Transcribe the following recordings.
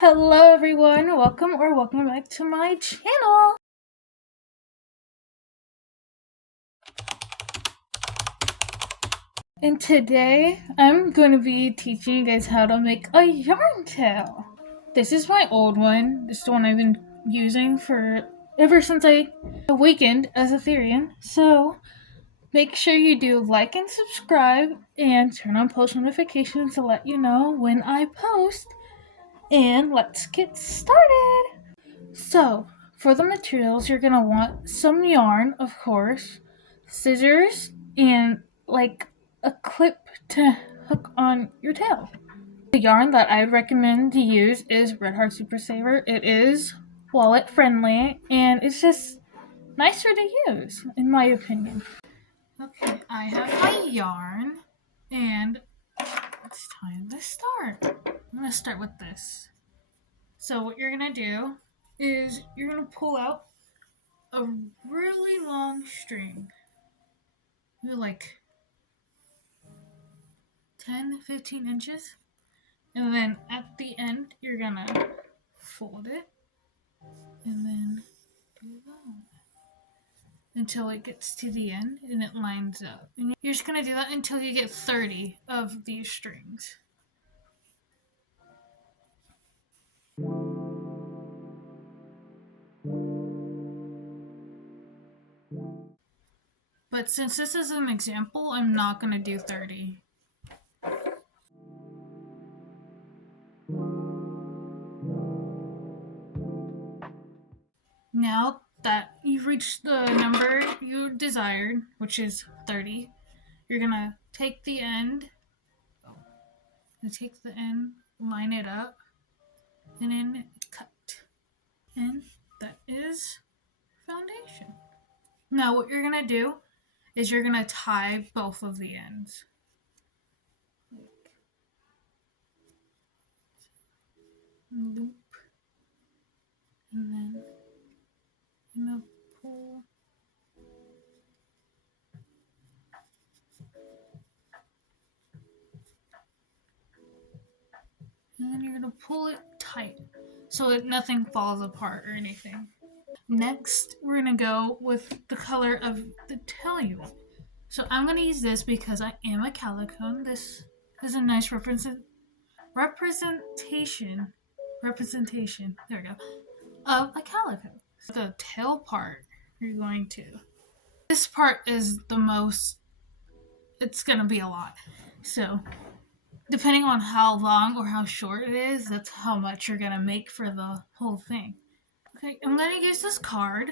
Hello everyone, welcome back to my channel. And today I'm going to be teaching you guys how to make a yarn tail. This is my old one. This is the one I've been using for ever since I awakened as a Therian. So make sure you do like and subscribe and turn on post notifications to let you know when I post. And let's get started. So, for the materials, you're gonna want some yarn, of course, scissors, and like a clip to hook on your tail. The yarn that I recommend to use is Red Heart Super Saver. It is wallet friendly and it's just nicer to use, in my opinion. Okay, I have my yarn and it's time to start. I'm gonna start with this. So, what you're gonna do is you're gonna pull out a really long string. Maybe like 10, 15 inches. And then at the end, you're gonna fold it and then do that until it gets to the end and it lines up. And you're just gonna do that until you get 30 of these strings. But since this is an example, I'm not gonna do 30. Now that you've reached the number you desired, which is 30, you're gonna take the end, line it up, and then cut. And that is foundation. Now what you're gonna do is you're gonna tie both of the ends. Loop, and then I'm gonna pull. And then you're gonna pull it tight so that nothing falls apart or anything. Next, we're gonna go with the color of the tail you want. So I'm gonna use this because I am a calico. This is a nice representation. There we go. Of a calico. The tail part, you're going to. This part is the most. It's gonna be a lot. So depending on how long or how short it is, that's how much you're gonna make for the whole thing. Okay, I'm gonna use this card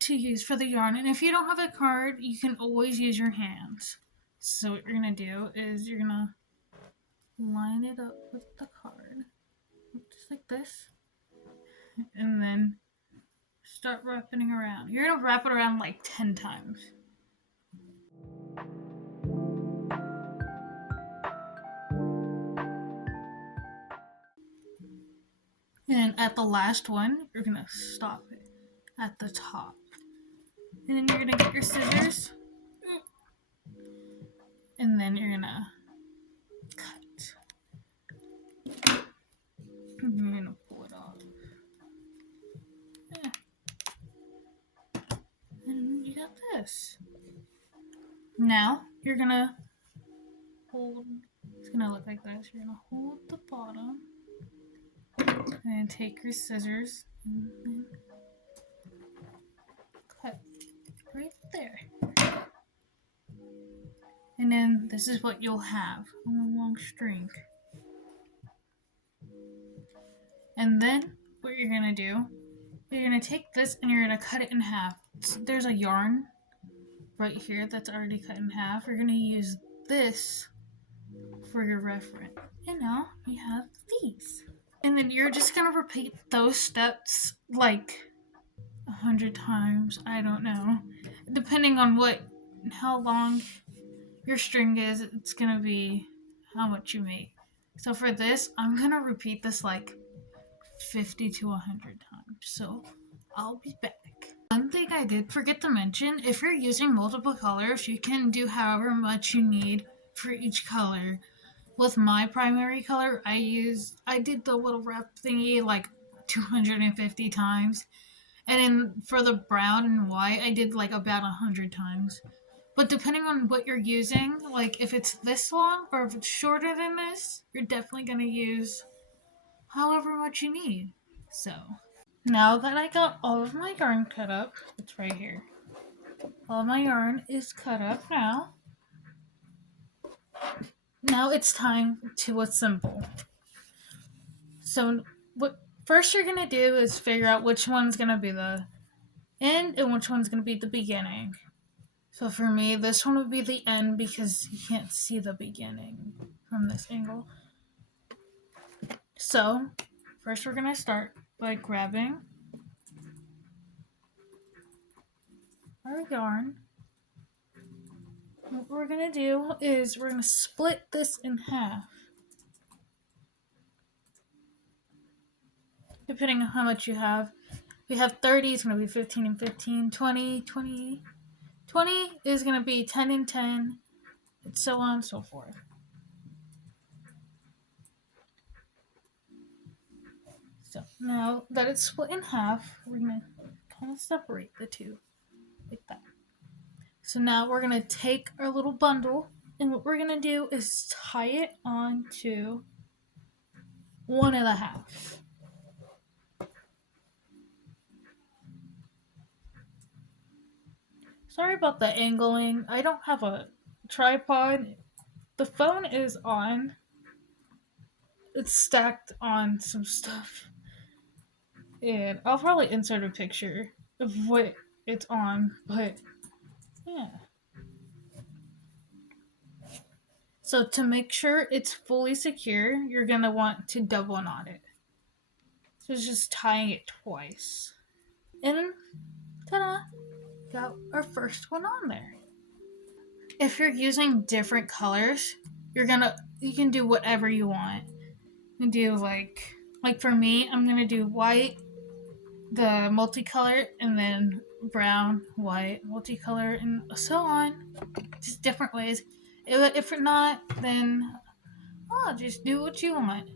to use for the yarn, and if you don't have a card, you can always use your hands. So what you're gonna do is you're gonna line it up with the card, just like this, and then start wrapping around. You're gonna wrap it around like 10 times. And at the last one, you're gonna stop it at the top. And then you're gonna get your scissors, and then you're gonna cut. And you're gonna pull it off. Yeah. And you got this. Now you're gonna hold. It's gonna look like this. You're gonna hold the bottom, and then take your scissors and then cut right there. And then this is what you'll have on a long string. And then what you're gonna do, you're gonna take this and you're gonna cut it in half. So there's a yarn right here that's already cut in half. You're gonna use this for your reference. And now you have these. And then you're just gonna repeat those steps like 100 times. I don't know. Depending on how long your string is, it's gonna be how much you make. So for this, I'm gonna repeat this like 50 to 100 times. So I'll be back. One thing I did forget to mention, if you're using multiple colors, you can do however much you need for each color. With my primary color, I did the little wrap thingy like 250 times. And then for the brown and white, I did like about 100 times. But depending on what you're using, like if it's this long or if it's shorter than this, you're definitely going to use however much you need. So, now that I got all of my yarn cut up, it's right here. All my yarn is cut up now. Now it's time to assemble. So, what first you're going to do is figure out which one's going to be the end and which one's going to be the beginning. So for me, this one would be the end because you can't see the beginning from this angle. So, first we're going to start by grabbing our yarn. What we're going to do is we're going to split this in half. Depending on how much you have. If you have 30, it's going to be 15 and 15. 20 is going to be 10 and 10. And so on and so forth. So now that it's split in half, we're going to kind of separate the two like that. So now we're going to take our little bundle and what we're going to do is tie it onto one and a half. Sorry about the angling. I don't have a tripod. The phone is on. It's stacked on some stuff. And I'll probably insert a picture of what it's on, but yeah. So to make sure it's fully secure, you're going to want to double knot it. So it's just tying it twice. And ta-da! Got our first one on there. If you're using different colors, you can do whatever you want. You can do like for me, I'm gonna do white, the multicolor, and then brown, white, multicolor, and so on. Just different ways. If not, then just do what you want.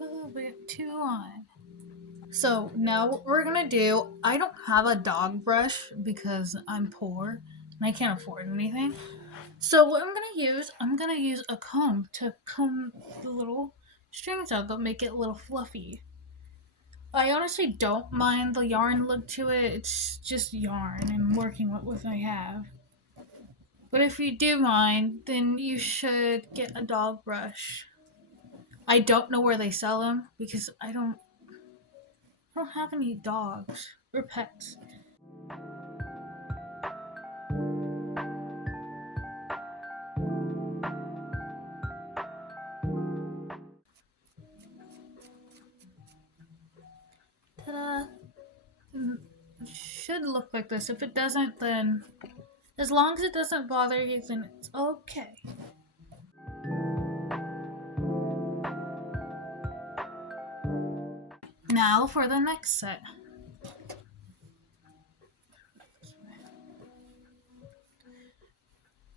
Oh, we got two on. So now what we're gonna do, I don't have a dog brush because I'm poor and I can't afford anything. So what I'm gonna use a comb to comb the little strings out that make it a little fluffy. I honestly don't mind the yarn look to it, it's just yarn and working with what I have. But if you do mind, then you should get a dog brush. I don't know where they sell them because I don't have any dogs or pets. Ta-da! It should look like this. If it doesn't, then as long as it doesn't bother you, then it's okay. Now for the next set.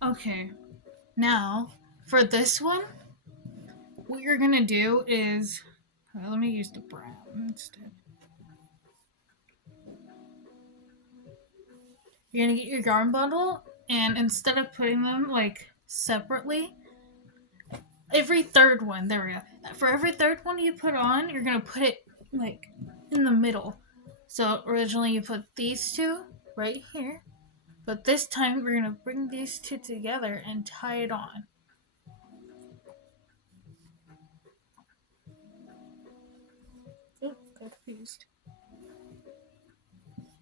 Okay, now for this one, what you're gonna do is, let me use the brown instead. You're gonna get your yarn bundle, and instead of putting them like separately, every third one, there we go. For every third one you put on, you're gonna put it like in the middle. So originally you put these two right here, but this time we're gonna bring these two together and tie it on. Oh, got confused.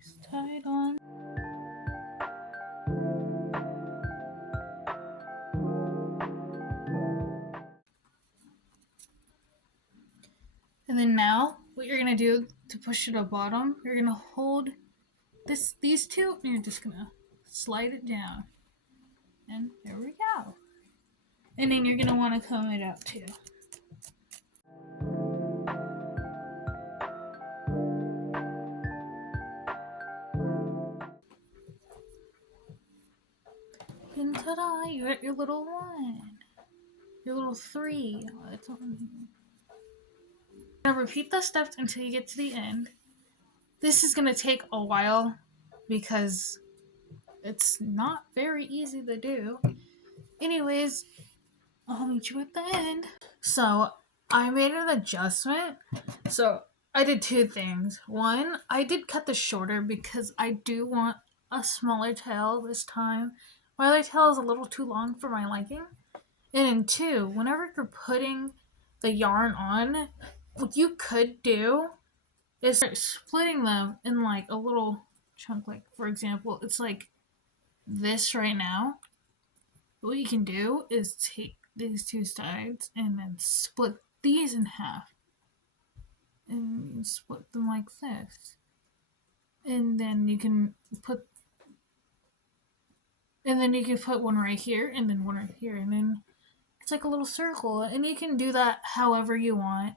Just tie it on. And then now, what you're gonna do to push it to the bottom, you're gonna hold these two, and you're just gonna slide it down. And there we go. And then you're gonna want to comb it out too. And ta-da, you got your little one. Your little 3. It's on here. Now repeat the steps until you get to the end. This is going to take a while because it's not very easy to do. Anyways, I'll meet you at the end. So, I made an adjustment. So, I did 2 things. One, I did cut this shorter because I do want a smaller tail this time. My other tail is a little too long for my liking. And then 2, whenever you're putting the yarn on, what you could do is start splitting them in like a little chunk. Like, for example, it's like this right now. What you can do is take these 2 sides and then split these in half. And you split them like this. And then you can put one right here and then one right here, and then it's like a little circle, and you can do that however you want.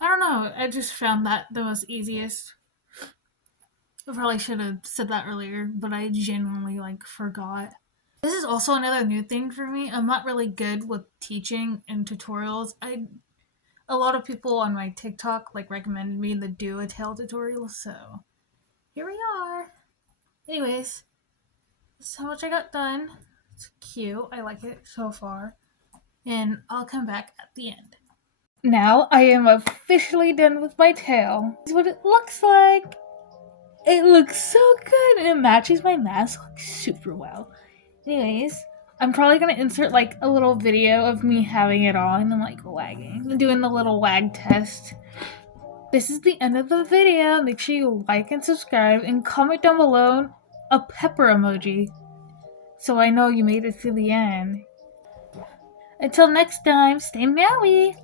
I don't know, I just found that the most easiest. I probably should have said that earlier, but I genuinely forgot. This is also another new thing for me. I'm not really good with teaching and tutorials. A lot of people on my TikTok recommended me to do a tail tutorial, so here we are. Anyways, this is how much I got done. It's cute. I like it so far. And I'll come back at the end. Now I am officially done with my tail. This is what it looks like. It looks so good, and it matches my mask super well. Anyways, I'm probably gonna insert a little video of me having it on and wagging and doing the little wag test. This is the end of the video. Make sure you like and subscribe and comment down below a pepper emoji so I know you made it to the end. Until next time, stay meowy!